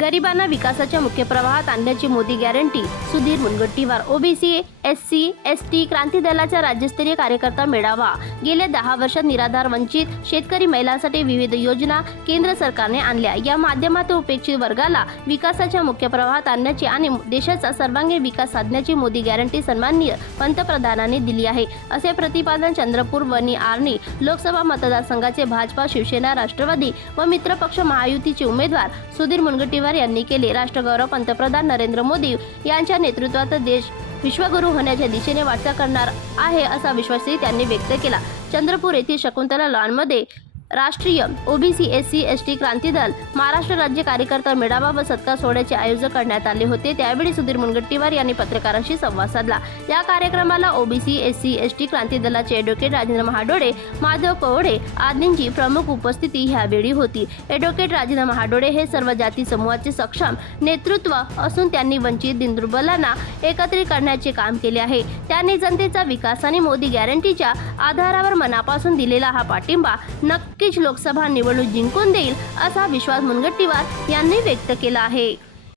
गरिबांना विकासाच्या मुख्य प्रवाहात आणण्याची Modi guarantee. Sudhir Mungantiwar OBC S C S T क्रांती दलाच्या राज्यस्तरीय कार्यकर्ता मेळावा. गेल्या दहा वर्षात निराधार वंचित शेतकरी महिलांसाठी विविध योजना केंद्र सरकारने आणल्या. या माध्यमातून उपेक्षित वर्गाला विकासाच्या मुख्य प्रवाहात आणण्याची आणि देशाचा सर्वांगीण विकास साधण्याची मोदी गॅरंटी सन्माननीय पंतप्रधानांनी दिली आहे. असे प्रतिपादन चंद्रपूर वनी आर्णी लोकसभा मतदारसंघाचे भाजपा शिवसेना राष्ट्रवादी व मित्रपक्ष महायुतीचे उमेदवार सुधीर मुनगंटीवार यांनी केले. राष्ट्रगौरव पंतप्रधान नरेंद्र मोदी यांच्या नेतृत्वात देश विश्वगुरु होण्याच्या दिशेने वाटचाल करणार आहे असा विश्वासही त्यांनी व्यक्त केला. चंद्रपूर येथील शकुंतला लॉनमध्ये राष्ट्रीय OBC S C S T क्रांती दल महाराष्ट्र राज्य कार्यकर्ता मेळावा व सत्कार सोहळ्याचे आयोजन करण्यात आले होते. त्यावेळी सुधीर मुनगट्टीवार यांनी पत्रकारांशी संवाद साधला. या कार्यक्रमाला OBC S C S T क्रांती दलाचे ॲडव्होकेट राजेंद्र महाडोळे माधव कवडे आदींची प्रमुख उपस्थिती ह्यावेळी होती. ॲडव्होकेट राजेंद्र महाडोळे हे सर्व जाती समूहाचे सक्षम नेतृत्व असून त्यांनी वंचित दिनदुर्बलांना एकत्रित करण्याचे काम केले आहे. त्यांनी जनतेचा विकास आणि मोदी गॅरंटीच्या आधारावर मनापासून दिलेला हा पाठिंबा नक्कीच लोकसभा निवडणूक जिंकून देईल असा विश्वास मुनगंटीवार यांनी व्यक्त केला आहे.